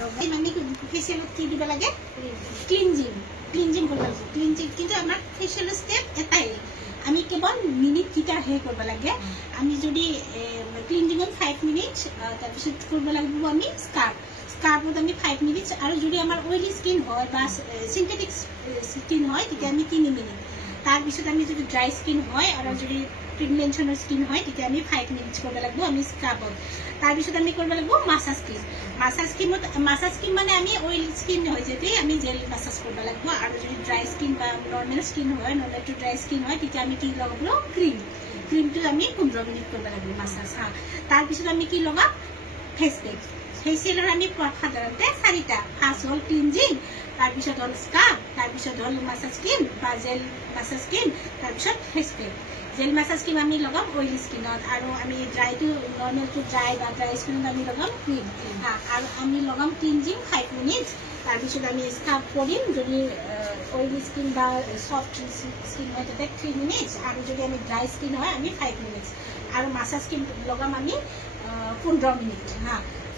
লগাই আমি ফেচিয়েলত কি দিব লাগে ক্লিনজিং কৰিব লাগে ক্লিনজিং কিন্তু আমাৰ ফেচিয়েল ষ্টেপ এটাই আমি কেৱল মিনিট কিটা হে কৰিব লাগে আমি যদি ক্লিনজিঙত 5 মিনিট তাৰপিছত কৰিব লাগিব আমি স্কাৰ্পত আমি 5 মিনিট আৰু যদি আমাৰ অইলি স্কিন হয় বা সিনথেটিক স্কিন হয় তেতিয়া আমি 3 মিনিট তাৰপিছত আমি যদি ড্ৰাই স্কিন হয় আৰু যদি পিগমেন্টেশনৰ স্কিন হয় তেতিয়া আমি 5 মিনিট কৰিব লাগিব আমি স্কাৰ্পত তাৰপিছত আমি কৰিব লাগিব মাসাজ স্কিন মানে আমি অইল স্কিন হয় যদি আমি জেল মাসাজ কৰিব লাগিব আৰু যদি ড্ৰাই স্কিন বা নৰ্মেল স্কিন হয় নৰ্মেল টু ড্ৰাই স্কিন হয় তেতিয়া আমি কি লগাব ক্ৰীমটো আমি 15 মিনিট কৰিব লাগিব মাসাজ তাৰপিছত আমি কি লগাম ফেস পেক ফেচিয়েলৰ আমি সাধাৰণতে 4টা ফাৰ্ষ্ট হ'ল ক্লিনজিং তাৰপিছত হ'ল স্কাৰ্প তাৰপিছত হ'ল মাসাজ স্কিন বা জেল মাসাজ স্কিন তাৰপিছত face pack gel massage skin আমি লগাম অইলি স্কিনত আৰু আমি dry to normal to dry বা ড্ৰাই স্কিনত আমি লগাম ক্ৰীম আৰু আমি লগাম ক্লিনজিং 5 মিনিট তাৰপিছত আমি স্কাৰ্প কৰিম যদি অইলি স্কিন বা সফট স্কিন হয় তাতে 3 মিনিট আৰু যদি আমি ড্ৰাই স্কিন হয় আমি 5 মিনিট আৰু মাসাজ স্কিন লগাম আমি 15 মিনিট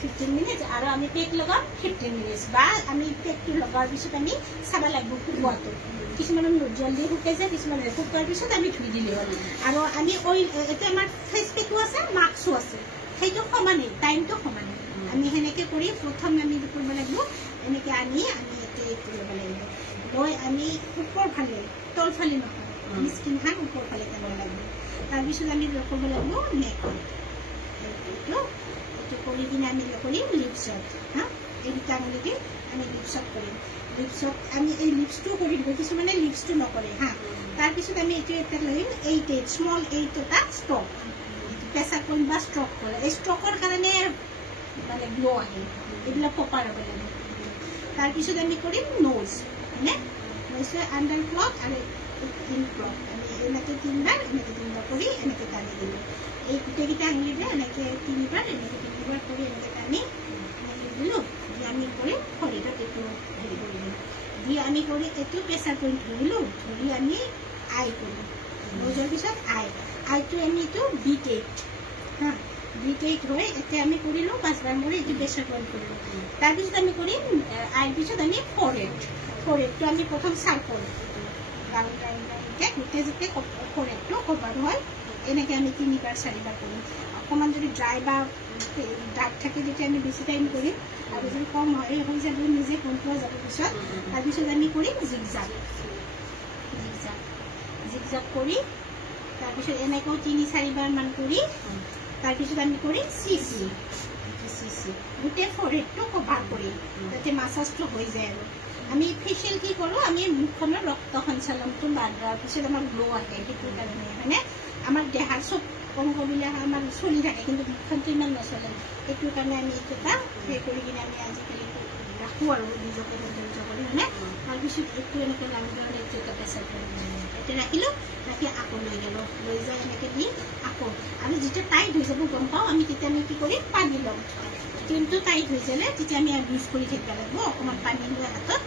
15 মিনিট আৰু আমি পেক লগাম 15 মিনিট বা আমি পেকটো লগাৰ পিছত আমি চাবা লাগিব শুকুৱাটো কিছুমান জলদি শুকাই যায় কিছুমান শুকোৱাৰ পিছত আমি ধুই দিলে হ'ল আৰু আমি অইল এটা আমাৰ ফেস পেকো আছে মাস্কো আছে সেইটো সমানে টাইমটো সমানে আমি হেনেকে কৰি প্ৰথম আমি কৰিব লাগিব এনেকে আমি এতে কৰিব লাগিব লৈ আমি ওপৰ ফালে তল ফালে নহয় আমি স্কিন খান ওপৰ ফালে কৰিব লাগিব তাৰপিছত আমি কৰিব লাগিব নেক এইটো কৰি কিনে আমি কৰিম লিপছত এই দুটা মিলিকে আমি লিপছত কৰিম লিপছত আমি এই লিপসটো কৰি দিব কিছুমানে লিপসটো নকৰে তাৰপিছত আমি এইটো এটা লইম 8 স্মল 8 এটা ষ্ট্ৰক প্ৰেছাৰ পইণ্ট বা ষ্ট্ৰক কৰে এই ষ্ট্ৰকৰ কাৰণে মানে গ্লো আহে এইবিলাক পপাৰ হ'ব লাগে তাৰপিছত আমি কৰিম নোজ হয়নে নোজৰ আণ্ডাৰ ক্লক আৰু ইন ক্লক আমি এনেকৈ 3বাৰ কৰি এনেকৈ টানি দিম এই গোটেইকেইটা আঙুলিৰে এনেকৈ 3বাৰ এনেকৈ 3বাৰ কৰি এনেকৈ টানি দিলোঁ আমি কৰিম শৰীৰত এইটো হেৰি কৰিলোঁ দি আমি কৰি এইটো প্ৰেছাৰ পইণ্ট ধৰিলোঁ ধৰি আমি আই কৰিম নোজৰ পিছত আইটো আমি এইটো B8 হয় এতিয়া আমি কৰিলোঁ 5বাৰ কৰি এইটো প্ৰেছাৰ পইণ্ট কৰিলোঁ তাৰপিছত আমি কৰিম আইৰ পিছত আমি ফৰহেডটো আমি প্ৰথম চাৰ্কল গোটেই যেতিয়া ফৰহেডটো কভাৰ হয় এনেকৈ আমি 3বাৰ 4বাৰ কৰিম অকণমান যদি ড্ৰাই বা ডাৰ্ক থাকে যেতিয়া আমি বেছি টাইম কৰিম আৰু যদি কম হয় হৈ যাব নিজে কম পোৱা যাব পিছত তাৰপিছত আমি কৰিম জিগজাগ কৰি তাৰপিছত এনেকৈ 3-4বাৰ মান কৰি তাৰপিছত আমি কৰিম চিচি গোটেই ফৰহেডটো কভাৰ কৰিম যাতে মাসাজটো হৈ যায় আৰু আমি ফেচিয়েল কি কৰোঁ আমি মুখখনৰ ৰক্ত সঞ্চালনটো বাদ দিয়াৰ পিছত আমাৰ গ্লো আহে সেইটো কাৰণে মানে আমাৰ দেহাৰ চব অংগবিলাক আমাৰ চলি থাকে কিন্তু মুখখনটো ইমান নচলে এইটোৰ কাৰণে আমি এইটো এটা সেই কৰি কিনে আমি আজিকালি ৰাখোঁ আৰু নিজকে সৌন্দৰ্য কৰি মানে তাৰপিছত এইটো এনেকৈ নামি গ'লে এইটো এটা প্ৰেছাৰ কৰি এতিয়া ৰাখিলোঁ ৰাখি আকৌ লৈ যায় এনেকৈ দি আকৌ আৰু যেতিয়া টাইট হৈ যাব গম পাওঁ আমি তেতিয়া আমি কি কৰিম পানী ল'ম ক্ৰীমটো টাইট হৈ যালে তেতিয়া আমি ইউজ কৰি থাকিব লাগিব অকণমান পানী লৈ হাতত